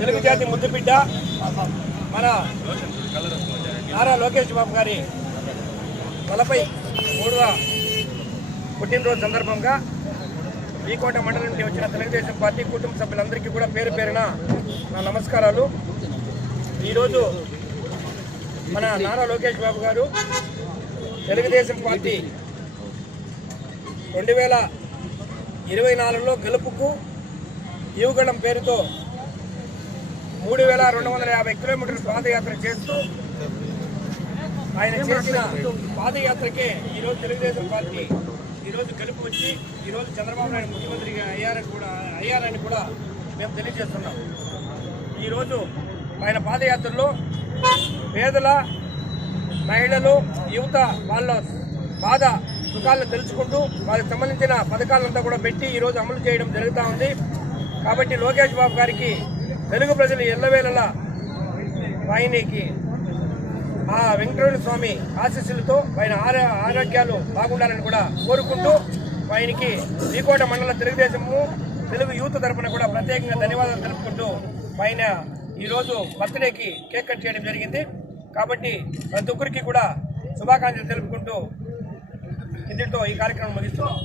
తెలుగు జాతి ముద్దుబిడ్డ మన నారా లోకేష్ బాబు గారి నలభై మూడవ పుట్టినరోజు సందర్భంగా ఈకోట మండలం నుండి వచ్చిన తెలుగుదేశం పార్టీ కుటుంబ సభ్యులందరికీ కూడా పేరు పేరున నా నమస్కారాలు. ఈరోజు మన నారా లోకేష్ బాబు గారు తెలుగుదేశం పార్టీ రెండు వేల ఇరవై నాలుగులో గెలుపుకు యువగళం పేరుతో మూడు వేల రెండు వందల యాభై కిలోమీటర్ల పాదయాత్ర చేస్తూ ఆయన చేసిన పాదయాత్రకే ఈరోజు తెలుగుదేశం పార్టీ ఈరోజు గెలుపు వచ్చి ఈరోజు చంద్రబాబు నాయుడు ముఖ్యమంత్రిగా అయ్యారని కూడా అయ్యారని కూడా మేము తెలియజేస్తున్నాం. ఈరోజు ఆయన పాదయాత్రలో పేదల మహిళలు యువత వాళ్ళ బాధ సుఖాలను తెలుసుకుంటూ వాళ్ళకి సంబంధించిన పథకాలంతా కూడా పెట్టి ఈరోజు అమలు చేయడం జరుగుతూ ఉంది. కాబట్టి లోకేష్ బాబు గారికి తెలుగు ప్రజలు ఎల్లవేళలా ఆయనకి వెంకటరమణ స్వామి ఆశీస్సులతో ఆయన ఆరో ఆరోగ్యాలు బాగుండాలని కూడా కోరుకుంటూ ఆయనకి శ్రీకోట మండల తెలుగుదేశము తెలుగు యూత్ తరపున కూడా ప్రత్యేకంగా ధన్యవాదాలు తెలుపుకుంటూ ఆయన ఈరోజు బర్త్డేకి కేక్ కట్ చేయడం జరిగింది. కాబట్టి ప్రతి ఒక్కరికి కూడా శుభాకాంక్షలు తెలుపుకుంటూ ఇందుతో ఈ కార్యక్రమం ముగిస్తున్నాం